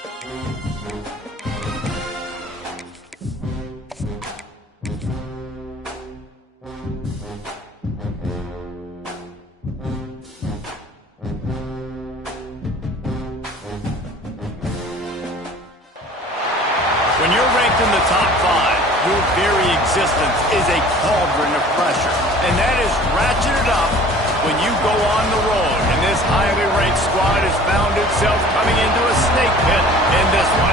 When you're ranked in the top 5, your very existence is a cauldron of pressure. And that is ratcheted up when you go on the road. And this highly ranked squad has found itself coming into a snake pit in this one.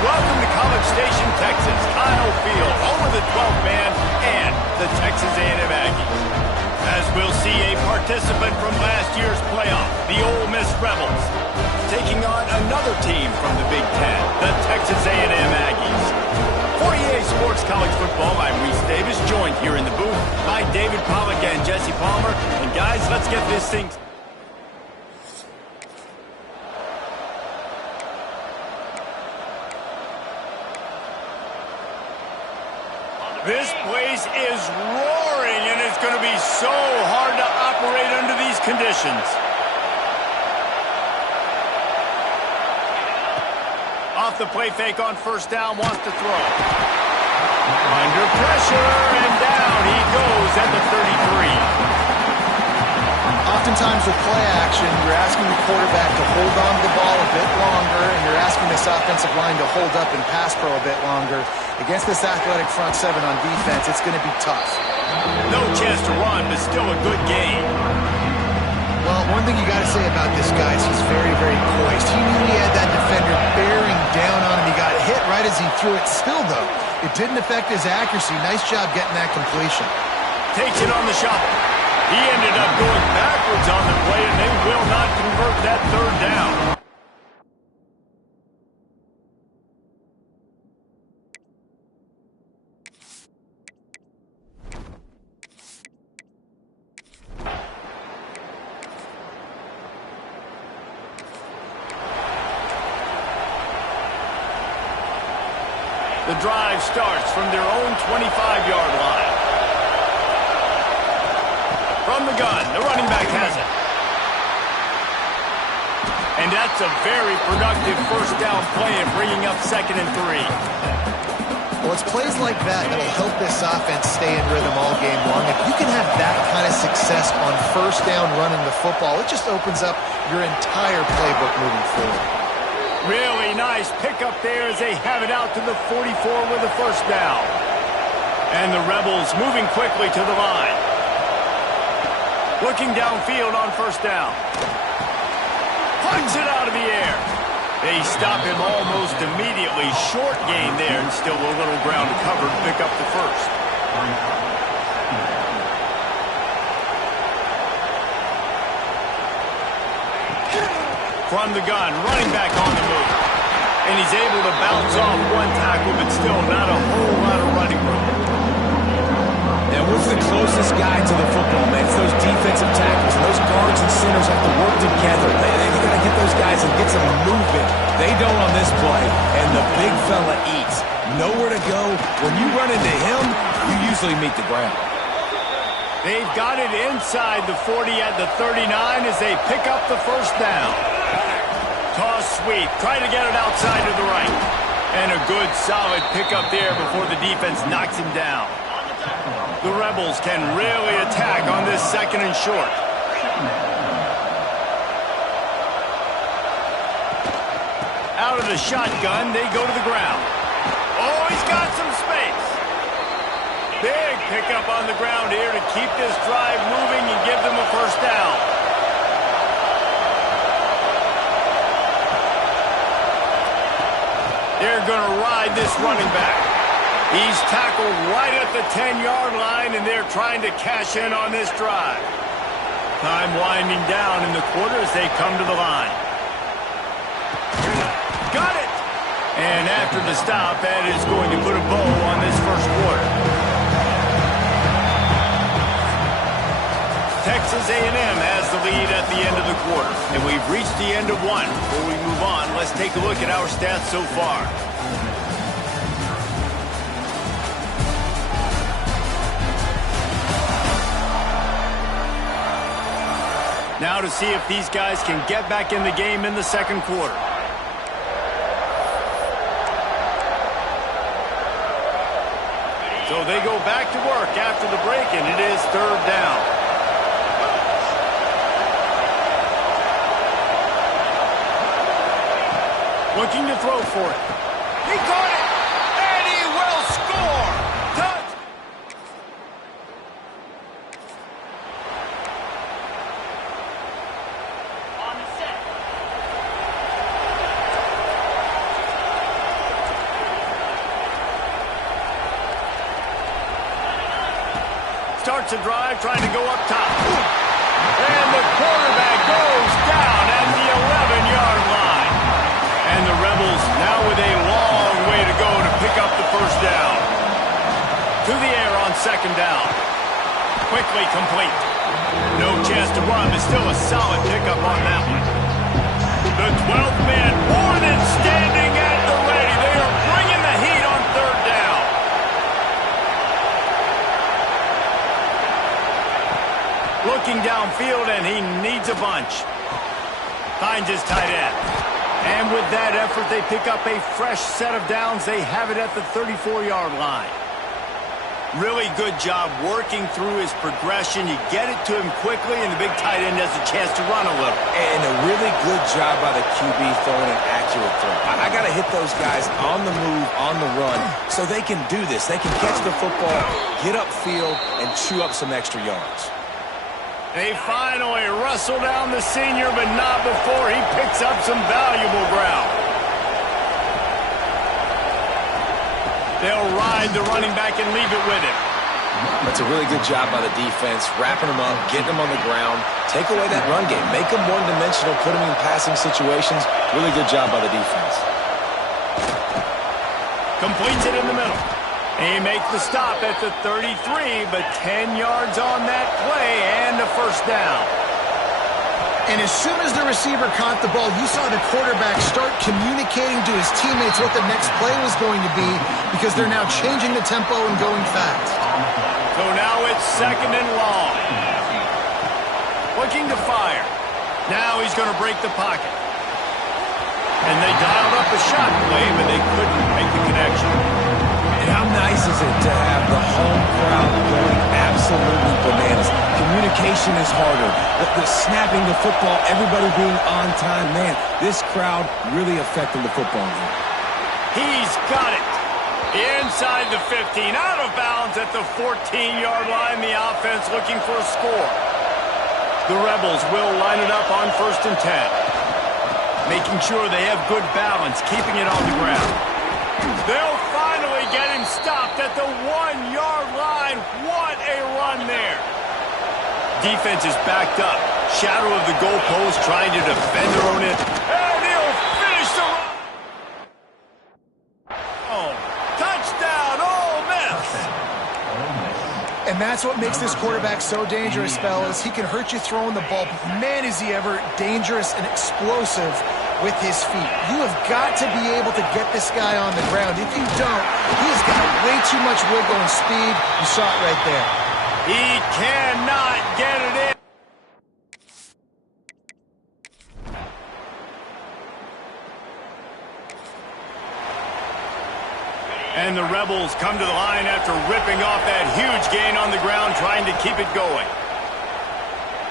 Welcome to College Station, Texas. Kyle Field, home of the 12th man and the Texas A&M Aggies. As we'll see a participant from last year's playoff, the Ole Miss Rebels, taking on another team from the Big Ten, the Texas A&M Aggies. For EA Sports College Football, I'm Reese Davis, joined here in the booth by David Pollack and Jesse Palmer. And guys, let's get this thing... This place is roaring, and it's going to be so hard to operate under these conditions. Off the play fake on first down, wants to throw. Under pressure, and down he goes at the 33. Oftentimes with play action, you're asking the quarterback to hold on to the ball a bit longer, and you're asking this offensive line to hold up and pass pro a bit longer. Against this athletic front seven on defense, it's going to be tough. No chance to run, but still a good game. Well, one thing you got to say about this guy is he's very, very poised. He knew he had that defender bearing down on him. He got hit right as he threw it. Still, though, it didn't affect his accuracy. Nice job getting that completion. Takes it on the shuffle. He ended up going backwards on the play, and they will not convert that third down. The drive starts from their own 25-yard line. From the gun, the running back has it. And that's a very productive first down play and bringing up 2nd and 3. Well, it's plays like that that'll help this offense stay in rhythm all game long. If you can have that kind of success on first down running the football, it just opens up your entire playbook moving forward. Really nice pickup there as they have it out to the 44 with a first down. And the Rebels moving quickly to the line. Looking downfield on first down. Punts it out of the air. They stop him almost immediately. Short gain there, and still a little ground to cover to pick up the first. From the gun, running back on the move. And he's able to bounce off one tackle, but still not a whole lot of running room. And what's the closest guy to the football, man? It's those defensive tackles. And those guards and centers have to work together. They got to get those guys and get some movement. They don't on this play, and the big fella eats. Nowhere to go. When you run into him, you usually meet the ground. They've got it inside the 40 at the 39 as they pick up the first down. Toss sweep. Try to get it outside to the right. And a good, solid pickup there before the defense knocks him down. The Rebels can really attack on this 2nd and short. Out of the shotgun, they go to the ground. Oh, he's got some space. Big pickup on the ground here to keep this drive moving and give them a first down. They're going to ride this running back. He's tackled right at the 10-yard line, and they're trying to cash in on this drive. Time winding down in the quarter as they come to the line. Got it! And after the stop, that is going to put a bow on this first quarter. Texas A&M has the lead at the end of the quarter, and we've reached the end of one. Before we move on, let's take a look at our stats so far. Now to see if these guys can get back in the game in the second quarter. So they go back to work after the break, and it is third down. Looking to throw for it. He caught it, and he will score. Touch. On the set. Starts a drive, trying to go up top. And the quarterback goes down at the 11-yard line. And the Rebels now with a long way to go to pick up the first down. To the air on second down. Quickly complete. No chance to run, but still a solid pickup on that one. The 12th man, Warden, standing at the ready. They are bringing the heat on third down. Looking downfield, and he needs a bunch. Finds his tight end. And with that effort, they pick up a fresh set of downs. They have it at the 34-yard line. Really good job working through his progression. You get it to him quickly, and the big tight end has a chance to run a little. And a really good job by the QB throwing an accurate throw. I got to hit those guys on the move, on the run, so they can do this. They can catch the football, get upfield, and chew up some extra yards. They finally wrestle down the senior, but not before he picks up some valuable ground. They'll ride the running back and leave it with him. That's a really good job by the defense, wrapping him up, getting him on the ground. Take away that run game. Make him one-dimensional, put him in passing situations. Really good job by the defense. Completes it in the middle. He makes the stop at the 33, but 10 yards on that play and a first down. And as soon as the receiver caught the ball, you saw the quarterback start communicating to his teammates what the next play was going to be because they're now changing the tempo and going fast. So now it's second and long. Looking to fire. Now he's going to break the pocket. And they dialed up a shot play, but they couldn't make the connection. How nice is it to have the home crowd going absolutely bananas? Communication is harder. The snapping the football, everybody being on time. Man, this crowd really affecting the football game. He's got it. Inside the 15, out of bounds at the 14-yard line. The offense looking for a score. The Rebels will line it up on 1st and 10. Making sure they have good balance, keeping it on the ground. They'll finally get him stopped at the 1-yard line. What a run there. Defense is backed up. Shadow of the goalpost trying to defend their own end. And he'll finish the run. Oh, touchdown, Ole Miss. And that's what makes this quarterback so dangerous, fellas. He can hurt you throwing the ball, but man, is he ever dangerous and explosive with his feet. You have got to be able to get this guy on the ground. If you don't, he's got way too much wiggle and speed. You saw it right there. He cannot get it in. And the Rebels come to the line after ripping off that huge gain on the ground, trying to keep it going.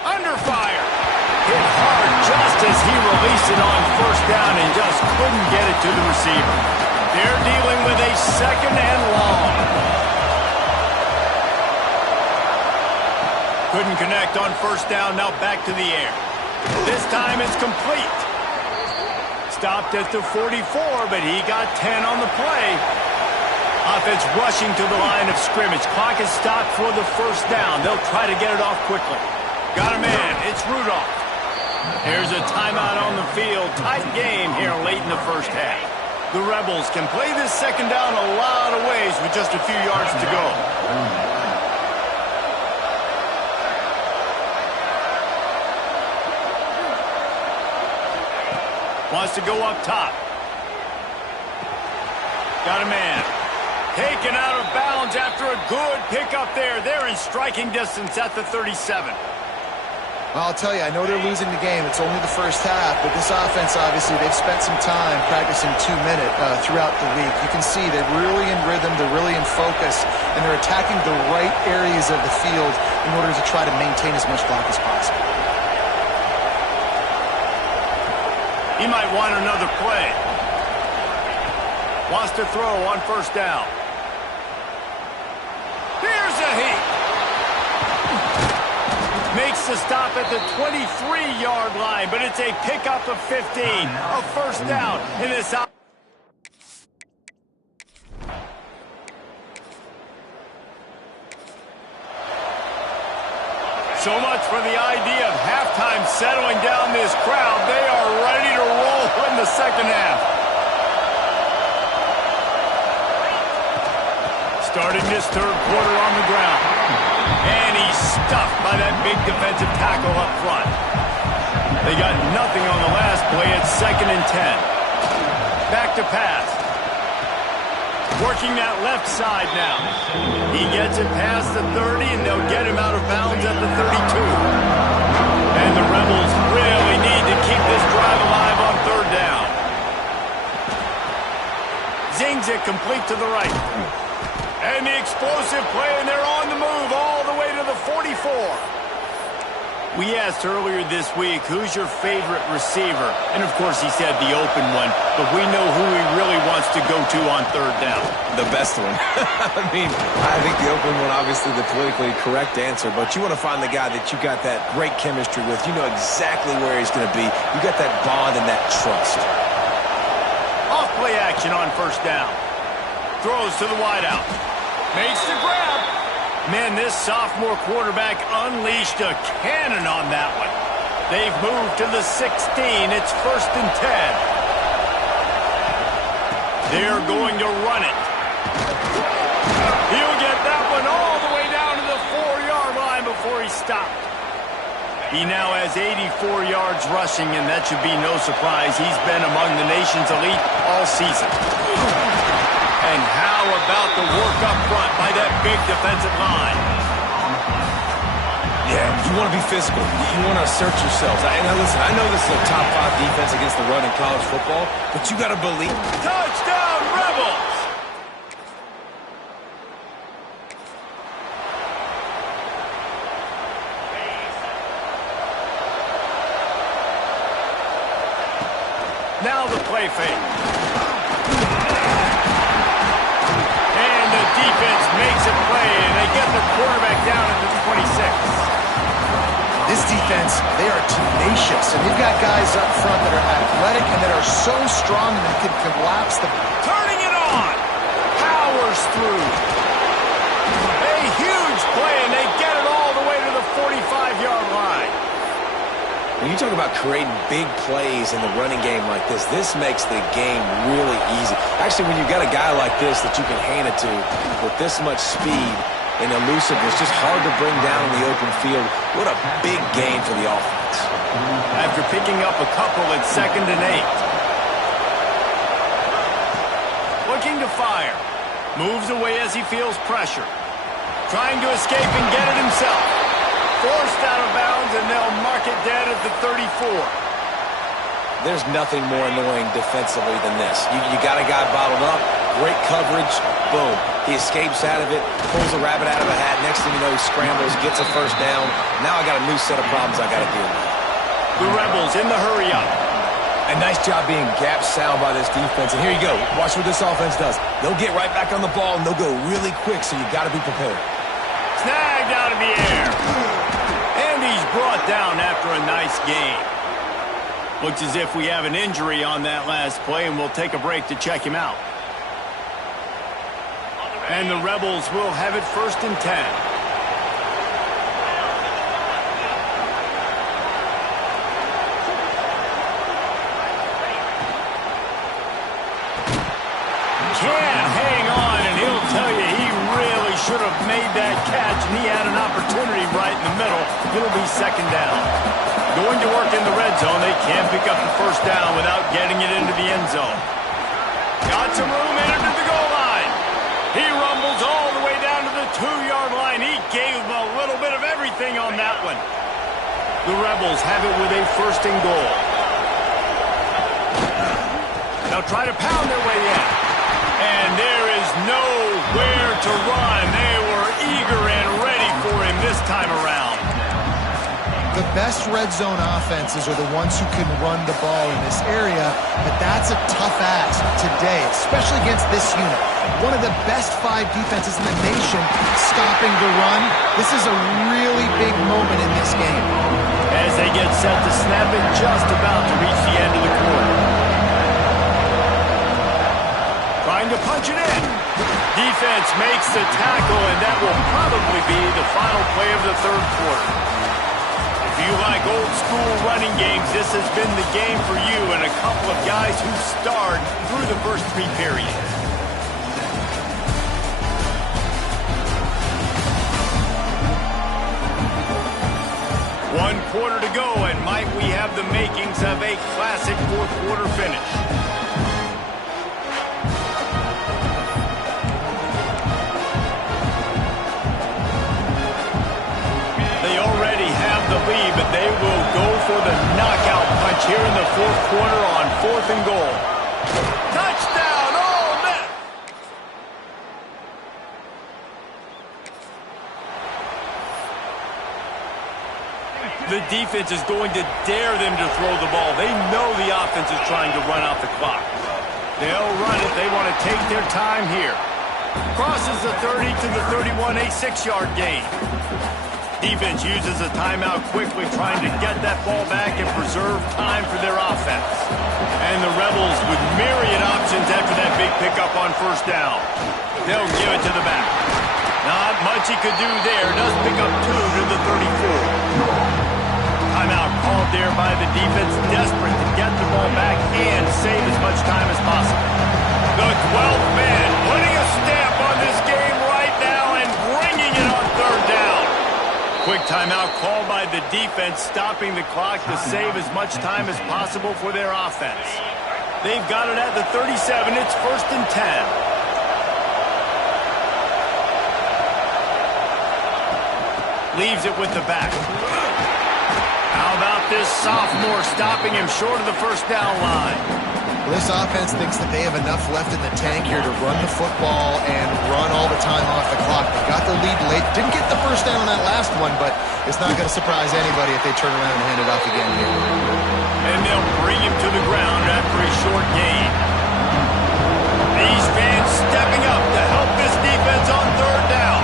Under fire. Hit hard just as he released it on 1st down and just couldn't get it to the receiver. They're dealing with a second and long. Couldn't connect on 1st down, now back to the air. This time it's complete. Stopped at the 44, but he got 10 on the play. Offense rushing to the line of scrimmage. Clock is stopped for the 1st down. They'll try to get it off quickly. Got a man. It's Rudolph. Here's a timeout on the field. Tight game here late in the 1st half. The Rebels can play this 2nd down a lot of ways with just a few yards to go. Wants to go up top. Got a man. Taken out of bounds after a good pickup there. They're in striking distance at the 37. Well, I'll tell you, I know they're losing the game. It's only the first half, but this offense, obviously, they've spent some time practicing 2-minute throughout the week. You can see they're really in rhythm, they're really in focus, and they're attacking the right areas of the field in order to try to maintain as much clock as possible. He might want another play. Wants to throw on first down. Here's a heat. Makes the stop at the 23-yard line, but it's a pickup of 15. A first down in this. So much for the idea of halftime settling down this crowd. They are ready to roll in the second half. Starting this third quarter on the ground. And he's stuffed by that big defensive tackle up front. They got nothing on the last play. It's 2nd and 10. Back to pass. Working that left side now. He gets it past the 30, and they'll get him out of bounds at the 32. And the Rebels really need to keep this drive alive on third down. Zings it complete to the right. And the explosive play, and they're on the move all the way to the 44. We asked earlier this week, who's your favorite receiver? And, of course, he said the open one, but we know who he really wants to go to on third down. The best one. I mean, I think the open one, obviously the politically correct answer, but you want to find the guy that you got that great chemistry with. You know exactly where he's going to be. You got that bond and that trust. Off play action on first down. Throws to the wideout. Makes the grab. Man, this sophomore quarterback unleashed a cannon on that one. They've moved to the 16. It's 1st and 10. They're going to run it. He'll get that one all the way down to the 4-yard line before he stopped. He now has 84 yards rushing, and that should be no surprise. He's been among the nation's elite all season. And how about the work up front by that big defensive line? Yeah, you want to be physical. You want to assert yourselves. And listen, I know this is a top 5 defense against the run in college football, but you got to believe. Touchdown, Rebels! Now the play fake. Defense makes a play, and they get the quarterback down at the 26. This defense, they are tenacious, and they've got guys up front that are athletic and that are so strong that they can collapse the... Turning it on! Powers through. A huge play, and they get it all the way to the 45-yard line. When you talk about creating big plays in the running game like this makes the game really easy. Actually, when you've got a guy like this that you can hand it to with this much speed and elusiveness, just hard to bring down in the open field, what a big gain for the offense. After picking up a couple at 2nd and 8. Looking to fire. Moves away as he feels pressure. Trying to escape and get it himself. Forced out of bounds, and they'll mark it dead at the 34. There's nothing more annoying defensively than this. You got a guy bottled up, great coverage, boom. He escapes out of it, pulls a rabbit out of a hat. Next thing you know, he scrambles, gets a first down. Now I got a new set of problems I got to deal with. The Rebels in the hurry up. A nice job being gap sound by this defense. And here you go. Watch what this offense does. They'll get right back on the ball, and they'll go really quick, so you got to be prepared. Snagged out of the air. And he's brought down after a nice game. Looks as if we have an injury on that last play, and we'll take a break to check him out. And the Rebels will have it 1st and 10. Can't hang on, and he'll tell you he really should have made that catch, and he had an opportunity right in the middle. It'll be 2nd down. Going to work in the red zone. They can't pick up the first down without getting it into the end zone. Got some room in it to the goal line. He rumbles all the way down to the 2-yard line. He gave them a little bit of everything on that one. The Rebels have it with a 1st and goal. They'll try to pound their way in. And there is nowhere to run. They were eager and ready for him this time around. The best red zone offenses are the ones who can run the ball in this area, but that's a tough ask today, especially against this unit. One of the best 5 defenses in the nation stopping the run. This is a really big moment in this game. As they get set to snap it, just about to reach the end of the quarter. Trying to punch it in. Defense makes the tackle, and that will probably be the final play of the 3rd quarter. If you like old-school running games, this has been the game for you and a couple of guys who starred through the first 3 periods. One quarter to go, and might we have the makings of a classic 4th quarter finish. They already have the lead, but they will go for the knockout punch here in the 4th quarter on 4th and goal. Touchdown, Ole Miss! The defense is going to dare them to throw the ball. They know the offense is trying to run out the clock. They'll run it. They want to take their time here. Crosses the 30 to the 31, a 6-yard gain. Defense uses a timeout quickly, trying to get that ball back and preserve time for their offense. And the Rebels with myriad options after that big pickup on 1st down. They'll give it to the back. Not much he could do there. Does pick up 2 to the 34. Timeout called there by the defense, desperate to get the ball back and save as much time as possible. The 12th man putting a stamp on this game right now and bringing it on 3rd down. Quick timeout called by the defense, stopping the clock to save as much time as possible for their offense. They've got it at the 37. It's 1st and 10. Leaves it with the back. How about this sophomore stopping him short of the 1st down line? Well, this offense thinks that they have enough left in the tank here to run the football and run all the time off the clock. They got the lead late. Didn't get the 1st down on that last one, but it's not going to surprise anybody if they turn around and hand it off again here. And they'll bring him to the ground after a short gain. These fans stepping up to help this defense on 3rd down.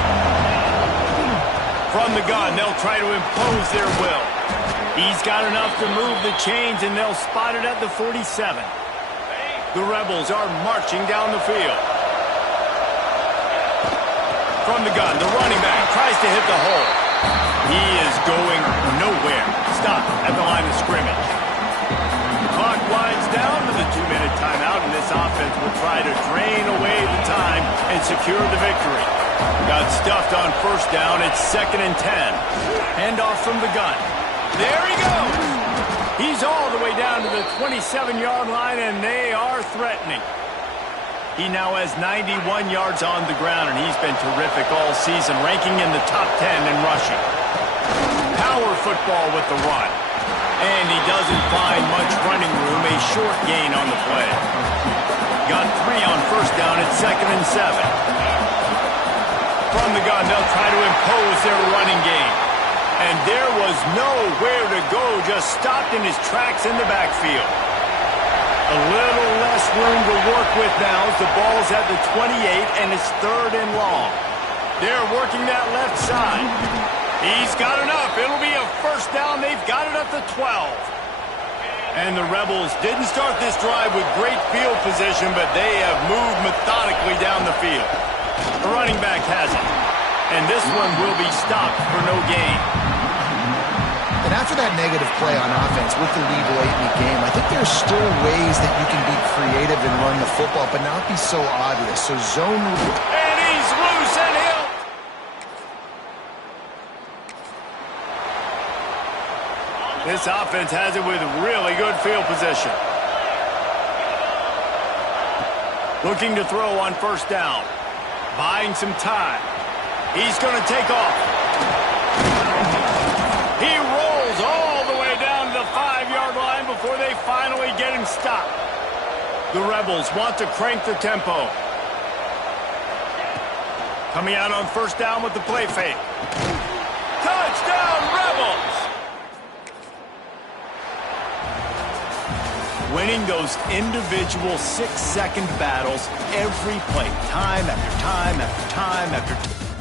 From the gun, they'll try to impose their will. He's got enough to move the chains, and they'll spot it at the 47. The Rebels are marching down the field. From the gun, the running back tries to hit the hole. He is going nowhere. Stop at the line of scrimmage. The clock winds down to the 2-minute timeout, and this offense will try to drain away the time and secure the victory. Got stuffed on 1st down. It's 2nd and 10. Handoff from the gun. There he goes. He's all the way down to the 27-yard line, and they are threatening. He now has 91 yards on the ground, and he's been terrific all season, ranking in the top 10 in rushing. Power football with the run. And he doesn't find much running room, a short gain on the play. Got 3 on 1st down at 2nd and 7. From the gun, they'll try to impose their running game. And there was nowhere to go, just stopped in his tracks in the backfield. A little less room to work with now as the ball's at the 28 and it's 3rd and long. They're working that left side. He's got enough. It'll be a 1st down. They've got it at the 12. And the Rebels didn't start this drive with great field position, but they have moved methodically down the field. The running back has it. And this one will be stopped for no gain. And after that negative play on offense with the lead late in the game, I think there's still ways that you can be creative and run the football, but not be so obvious. So zone... And he's loose and he'll... This offense has it with really good field position. Looking to throw on 1st down. Buying some time. He's going to take off. He rolls all stop. The Rebels want to crank the tempo. Coming out on first down with the play fake. Touchdown, Rebels! Winning those individual 6-second battles every play, time after time after time after time.